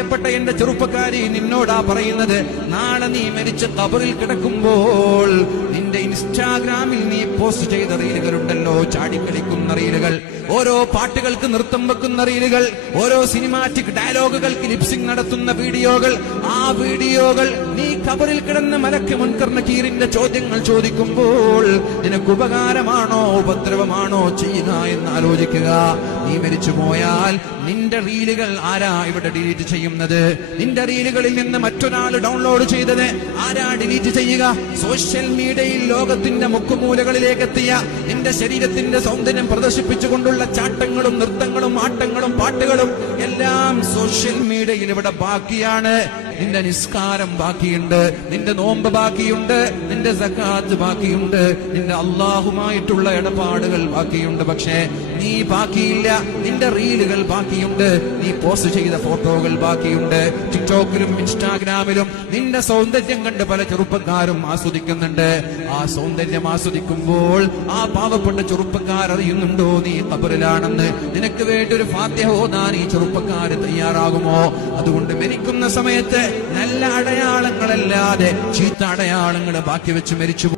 പ്രിയപ്പെട്ട എന്റെ ചെറുപ്പക്കാരി, നിന്നോടാ പറയുന്നത്. നാളെ നീ മരിച്ച് ഖബറിൽ കിടക്കുമ്പോൾ നിന്റെ ഇൻസ്റ്റാഗ്രാമിൽ നീ പോസ്റ്റ് ചെയ്ത റീലുകളുണ്ടല്ലോ, ചാടിക്കളിക്കുന്ന റീലുകൾ, ഓരോ പാട്ടുകൾക്ക് നൃത്തം വെക്കുന്ന റീലുകൾ, ഓരോ സിനിമാറ്റിക് ഡയലോഗുകൾക്ക് ലിപ്സിംഗ് നടത്തുന്ന വീഡിയോകൾ, ആ വീഡിയോകൾ നീ ഖബറിൽ കിടന്ന് മലക്ക് മുൻകർ നകീറിന്റെ ചോദ്യങ്ങൾ ചോദിക്കുമ്പോൾ നിനക്ക് ഉപകാരമാണോ ഉപദ്രവമാണോ ചെയ്യുക എന്ന് ആലോചിക്കുക. നീ മരിച്ചു പോയാൽ നിന്റെ റീലുകൾ ആരാ ഇവിടെ ഡിലീറ്റ് ചെയ്യുന്നത്? നിന്റെ റീലുകളിൽ നിന്ന് മറ്റൊരാൾ ഡൗൺലോഡ് ചെയ്തത് ആരാ ഡിലീറ്റ് ചെയ്യുക? സോഷ്യൽ മീഡിയയിൽ ലോകത്തിന്റെ മുക്കുമൂലകളിലേക്ക് എത്തിയ നിന്റെ ശരീരത്തിന്റെ സൗന്ദര്യം പ്രദർശിപ്പിച്ചുകൊണ്ടുള്ള ചാട്ടങ്ങളും നൃത്തങ്ങളും ആട്ടങ്ങളും പാട്ടുകളും എല്ലാം സോഷ്യൽ മീഡിയയിൽ ഇവിടെ ബാക്കിയാണ്. നിന്റെ നിസ്കാരം ബാക്കിയുണ്ട്, നിന്റെ നോമ്പ് ബാക്കിയുണ്ട്, നിന്റെ സക്കാത്ത് ബാക്കിയുണ്ട്, നിന്റെ അള്ളാഹുമായിട്ടുള്ള ഇടപാടുകൾ ബാക്കിയുണ്ട്. പക്ഷേ നീ ബാക്കിയില്ല, നിന്റെ റീലുകൾ ബാക്കിയുണ്ട്, നീ പോസ്റ്റ് ചെയ്ത ഫോട്ടോകൾ ബാക്കിയുണ്ട്. ടിക്ടോക്കിലും ഇൻസ്റ്റാഗ്രാമിലും നിന്റെ സൗന്ദര്യം കണ്ട് പല ചെറുപ്പക്കാരും ആസ്വദിക്കുന്നുണ്ട്. ആ സൗന്ദര്യം ആസ്വദിക്കുമ്പോൾ ആ പാവപ്പെട്ട ചെറുപ്പക്കാർ അറിയുന്നുണ്ടോ നീ ഖബറിലാണെന്ന്? നിനക്ക് വേണ്ടി ഒരു ഫാത്തിഹ ഓതാൻ ഈ ചെറുപ്പക്കാര് തയ്യാറാകുമോ? അതുകൊണ്ട് മരിക്കുന്ന സമയത്ത് നല്ല അടയാളങ്ങളല്ലാതെ ചീത്ത അടയാളങ്ങൾ ബാക്കി വെച്ച് മരിച്ചു.